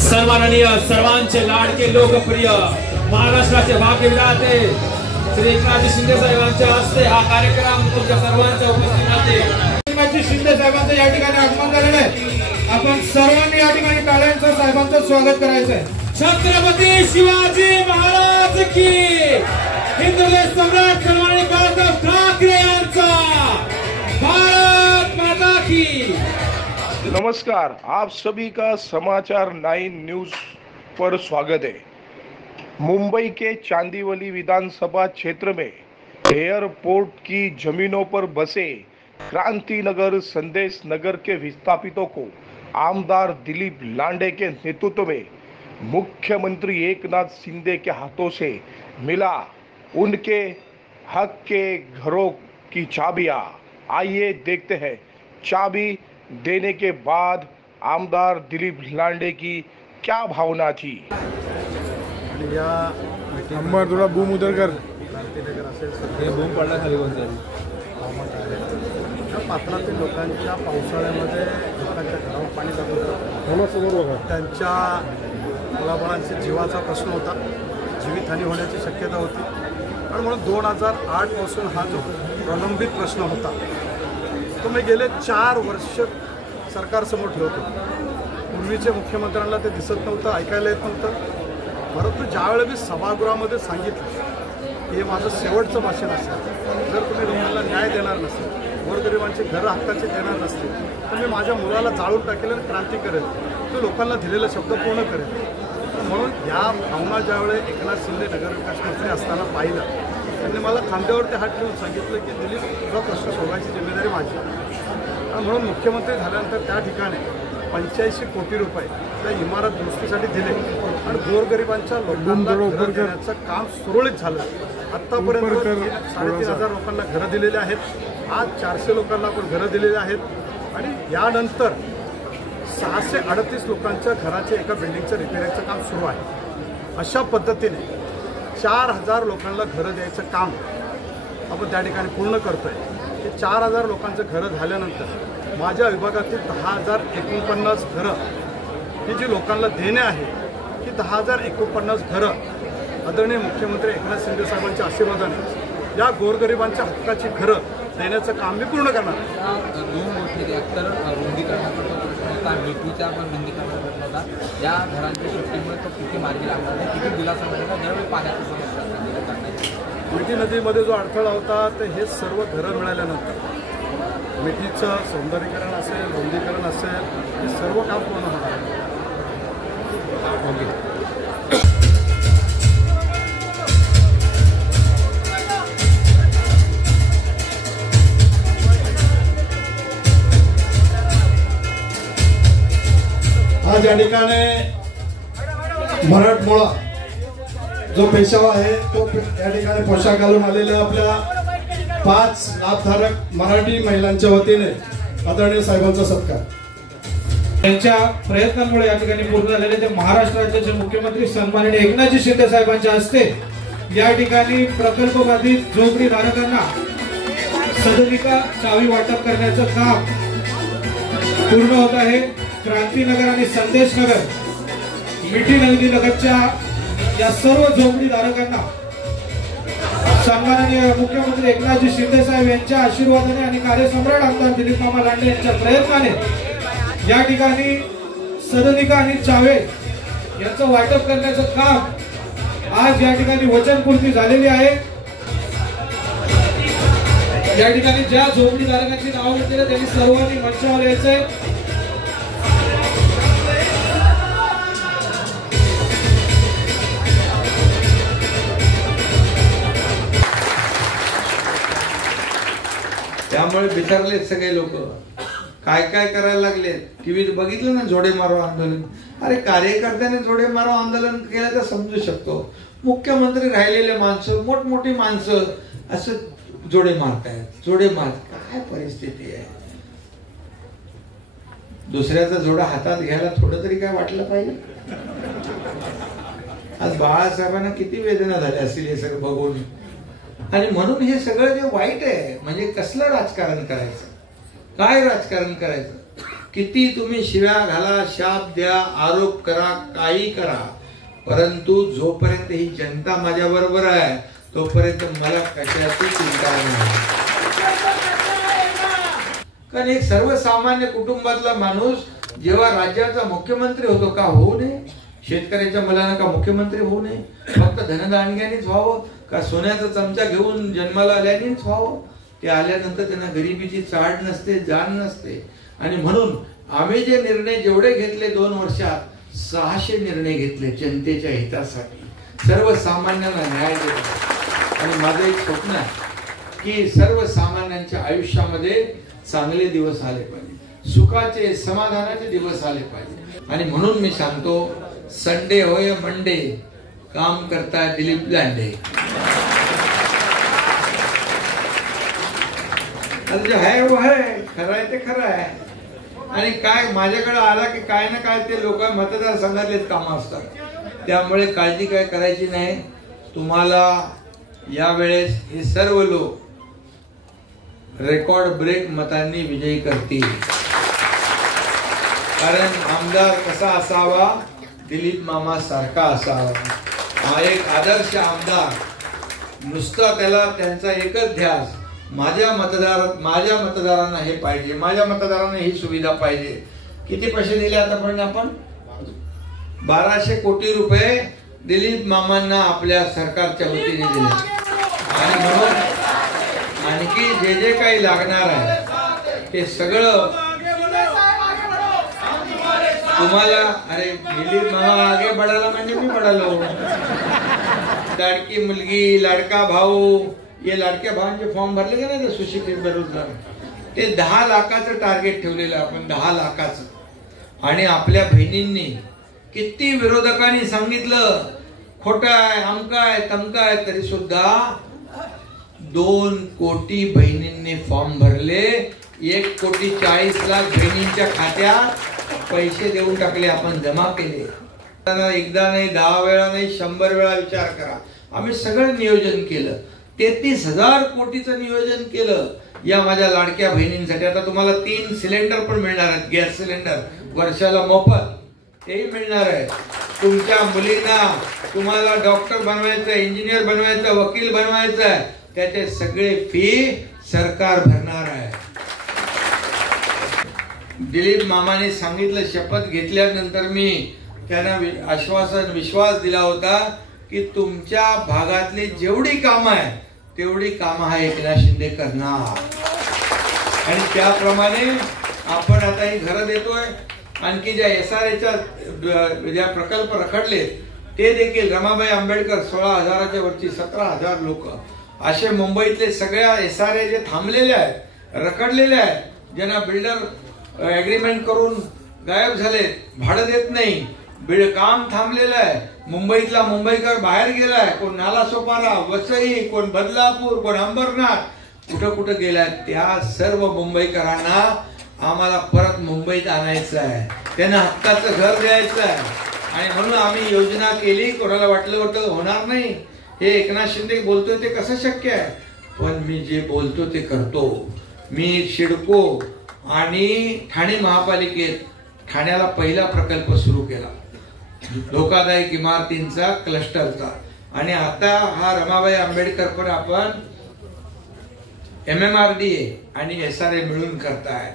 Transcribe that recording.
सन्माननीय सर्वांचे लाडके लोकप्रिय महाराष्ट्राचे भाग्यविधाते श्री एकनाथ शिंदे साहेबांच्या हस्ते हा कार्यक्रम तुमच्या सर्वांच्या उपस्थितीमध्ये शिंदे साहेबांचं या ठिकाणी आगमन झालेलं आहे। आपण सर्वांनी या ठिकाणी टाळ्यांचं साहेबांचं स्वागत करायचं आहे। छत्रपती शिवाजी महाराज की, हिंदवी सम्राट सन्माननीय बाळासाहेब ठाकरे यांचा, भारत माता की। नमस्कार, आप सभी का समाचार 9 न्यूज पर स्वागत है। मुंबई के चांदीवली विधानसभा क्षेत्र में एयरपोर्ट की जमीनों पर बसे क्रांति नगर, संदेश नगर के विस्थापितों को आमदार दिलीप लांडे के नेतृत्व में मुख्यमंत्री एकनाथ शिंदे के हाथों से मिला उनके हक के घरों की चाबियां। आइए देखते हैं चाबी देने के बाद आमदार दिलीप लांडे की क्या भावना थी। अंबर थोड़ा बूम उधर कर, हे बूम पडला खाली पात्रातील लोकांच्या पावसाळ्यामध्ये लोकांच्या घरावर पाणी जात होतं। त्यांच्या मुलाबाळांच्या जीवाचा प्रश्न होता, जीवितहानी होण्याची शक्यता होती आणि म्हणून 2008 पासून हा जो प्रलंबित प्रश्न होता तो मी गेले 4 वर्ष सरकारसमोर ठेवतो। पूर्वीचे मुख्यमंत्र्यांना ते दिसत नव्हतं, ऐकायला येत नव्हतं, परंतु ज्यावेळेस मी सभागृहामध्ये सांगितलं हे माझं शेवटचं भाषण असेल, जर तुम्ही लोकांना न्याय देणार नसेल, गोरगरिबांचे घरं हक्काचे देणार नसतील, तर मी माझ्या मुलाला जाळून टाकेल आणि क्रांती करेल, तो लोकांना दिलेला शब्द पूर्ण करेल। म्हणून या भावना ज्यावेळेस एकनाथ शिंदे नगरविकास मंत्री असताना पाहिलं, त्यांनी मला खांद्यावरती हात ठेवून सांगितलं की दिलीप, तुझा प्रश्न सोडवायची जिम्मेदारी माझी। आणि म्हणून मुख्यमंत्री झाल्यानंतर त्या ठिकाणी 85 कोटी रुपये त्या इमारत दुरुस्तीसाठी दिले आणि गोरगरिबांच्या लोकांना घरं देण्याचं काम सुरळीत झालं। आत्तापर्यंत 3,500 लोकांना घरं दिलेली आहेत, आज 400 लोकांना आपण घरं दिलेली आहेत आणि यानंतर 638 लोकांच्या घराचे एका बिल्डिंगचं रिपेअरिंगचं काम सुरू आहे। अशा पद्धतीने 4,000 लोकांना घरं द्यायचं काम आपण त्या ठिकाणी पूर्ण करतोय। हे 4,000 लोकांचं घरं झाल्यानंतर माझ्या विभागातील 10,049 घरं ही जी लोकांना देणे आहे, ही 10,049 घरं आदरणीय मुख्यमंत्री एकनाथ शिंदे साहेबांच्या आशीर्वादाने या गोरगरिबांच्या हक्काची घरं देण्याचं काम मी पूर्ण करणार आहे। 2 मोठे एकतर रुंदीकरणाचा प्रश्न होता, मिठीचा पण रुंदीकरणाचा प्रश्न होता, या घरांच्या सुट्टीमुळे तो किती मार्गी लागणार आहे, किती दिलासा मिळेल ज्यावेळी पाण्याची समस्या मिठी नदीमध्ये जो अडथळा होता तर हे सर्व घरं मिळाल्यानंतर मिठीचं सौंदर्यीकरण असेल, रुंदीकरण असेल, हे सर्व काम पूर्ण होणार आहे। आज या ठिकाणी मराठमोळा जो पेशवा आहे तो या ठिकाणी पोशाख घालून आलेल्या आपल्या 5 लाभधारक मराठी महिलांच्या वतीने आदरणीय साहेबांचा सत्कार। त्यांच्या प्रयत्नांमुळे या ठिकाणी पूर्ण झालेले ते महाराष्ट्राचे मुख्यमंत्री सन्माननीय एकनाथ शिंदे साहेबांच्या हस्ते या ठिकाणी प्रकल्पबाधित झोपडी धारकांना सदनिका चावी वाटप करण्याचं काम पूर्ण होत आहे। क्रांतीनगर आणि संदेश नगर, मिठी नदी लगतच्या या सर्व झोपडी धारकांना सन्माननीय मुख्यमंत्री एकनाथ शिंदे साहेब यांच्या आशीर्वादाने आणि कार्यसम्राट आमदार दिलीप मामा लांडे यांच्या प्रयत्नाने या ठिकाणी सदनिका आणि चावे यांचं वाटप करण्याचं काम आज या ठिकाणी वचनपूर्ती झालेली आहे। या ठिकाणी ज्या झोपडीधारकांची नावं घेतली त्यांनी सर्वांनी मंचावर यायचंय। त्यामुळे बिचारले सगळे लोक काय काय करायला लागले। टीव्हीत बघितलं ना जोडे मारो आंदोलन, अरे कार्यकर्त्याने जोडे मारो आंदोलन केलं तर समजू शकतो, मुख्यमंत्री राहिलेले माणसं, मोठमोठी माणसं असं जोडे मारतायत, जोडे मारत काय परिस्थिती आहे। दुसऱ्याचा जोडा हातात घ्यायला थोडं तरी काय वाटलं पाहिजे। आज बाळासाहेबांना किती वेदना झाल्या असतील हे सगळं बघून, आणि म्हणून हे सगळं जे वाईट आहे म्हणजे कसलं राजकारण करायचं। काय राजकारण करायचं? किती तुम्ही शिव्या घाला, शाप द्या, आरोप करा, काही करा, परंतु जोपर्यंत ही जनता माझ्या बरोबर आहे तोपर्यंत मला कशाची चिंता नाही. कारण एक सर्वसामान्य कुटुंबातला माणूस जेव्हा राज्याचा मुख्यमंत्री होतो, का होऊ नये? शेतकऱ्याच्या मुलांना का मुख्यमंत्री होऊ नये? फक्त धनदांडग्यानेच व्हावं का सोन्याचा चमचा घेऊन जन्माला आल्यानेच व्हावं? ते आल्यानंतर त्यांना गरिबीची चाड नसते, जाण नसते. आणि म्हणून आम्ही जे निर्णय जेवढे घेतले 2 वर्षात 600 निर्णय घेतले जनतेच्या हितासाठी, सर्वसामान्यांना न्याय देण्यासाठी. आणि माझं एक स्वप्न आहे की सर्वसामान्यांच्या आयुष्यामध्ये चांगले दिवस आले पाहिजे, सुखाचे समाधानाचे दिवस आले पाहिजे. आणि म्हणून मी सांगतो, संडे होय मंडे, काम करता दिलीप लांडे. जे आहे वो आहे, खरं आहे ते खरं आहे. आणि काय माझ्याकडे आला की काय ना काय ते लोक मतदारसंघातलेच कामं असतात, त्यामुळे काळजी काय करायची नाही. तुम्हाला यावेळेस हे सर्व लोक रेकॉर्ड ब्रेक मतांनी विजयी करतील. कारण आमदार कसा असावा? दिलीप मामा सारखा असावा. हा एक आदर्श आमदार. नुसता त्याला त्यांचा एकच ध्यास, माझ्या मतदारांना हे पाहिजे, माझ्या मतदारांना ही सुविधा पाहिजे. किती पैसे दिले आतापर्यंत आपण? 1200 कोटी रुपये दिलीप मामांना आपल्या सरकारच्या वतीने दिले. आणि म्हणून आणखी जे जे काही लागणार आहे ते सगळं तुम्हाला. अरे दिलीप मामा आगे बढाला म्हणजे मी बढालो. लाडकी मुलगी, लाडका भाऊ, हे लाडक्या भावांचे फॉर्म भरले का नाही? सुशिक्षित बेरोजगार, ते 10 लाखाचं टार्गेट ठेवलेलं आपण, 10 लाखाचं. आणि आपल्या बहिणींनी, किती विरोधकांनी सांगितलं खोटं आहे, अमका आहे, तमका आहे, तरी सुद्धा 2 कोटी बहिणींनी फॉर्म भरले. 1,40,00,000 बहिणींच्या खात्यात पैसे देऊन टाकले, आपण जमा केले. एकदा नाही, 10 वेळा नाही, 100 वेळा विचार करा. आम्ही सगळं नियोजन केलं. 33,000 कोटीचं नियोजन केलं या माझ्या लाडक्या बहिणींसाठी. आता तुम्हाला 3 सिलेंडर पण मिळणार आहेत, गॅस सिलेंडर वर्षाला मोफत, तेही मिळणार आहे. तुमच्या मुलींना, तुम्हाला डॉक्टर बनवायचं, इंजिनियर बनवायचं, वकील बनवायचं आहे, त्याचे सगळे फी सरकार भरणार आहे. दिलीप मामाने सांगितलं, शपथ घेतल्यानंतर मी त्यांना विश्वास दिला होता की तुमच्या भागातली जेवढी कामं आहे तेवढी कामं हा एकनाथ शिंदे करणार. आणि त्याप्रमाणे आपण आता ही घरं देतोय. आणखी ज्या SRAच्या ज्या प्रकल्प रखडले ते देखील, रमाबाई आंबेडकर 16,000च्या वरची 17,000 लोक असे मुंबईतले सगळ्या SRA जे थांबलेले आहेत, रखडलेले आहेत, ज्यांना बिल्डर ऍग्रीमेंट करून गायब झाले, भाडं देत नाही, काम थांबलेलं आहे. मुंबईतला मुंबईकर बाहेर गेलाय, कोण नालासोपारा, वसई, कोण बदलापूर, कोण अंबरनाथ, कुठं कुठं गेलाय. त्या सर्व मुंबईकरांना आम्हाला परत मुंबईत आणायचं आहे, त्यांना हक्काचं घर द्यायचं आहे. आणि म्हणून आम्ही योजना केली. कोणाला वाटलं होतं होणार नाही, हे एकनाथ शिंदे बोलतोय ते कसं शक्य आहे? पण मी जे बोलतो ते करतो. मी सिडको आणि ठाणे महापालिकेत ठाण्याला पहिला प्रकल्प सुरू केला, धोकादायक इमारतींचा क्लस्टरचा. आणि आता हा रमाबाई आंबेडकर पण आपण MMRDA आणि SRA मिळून करताय.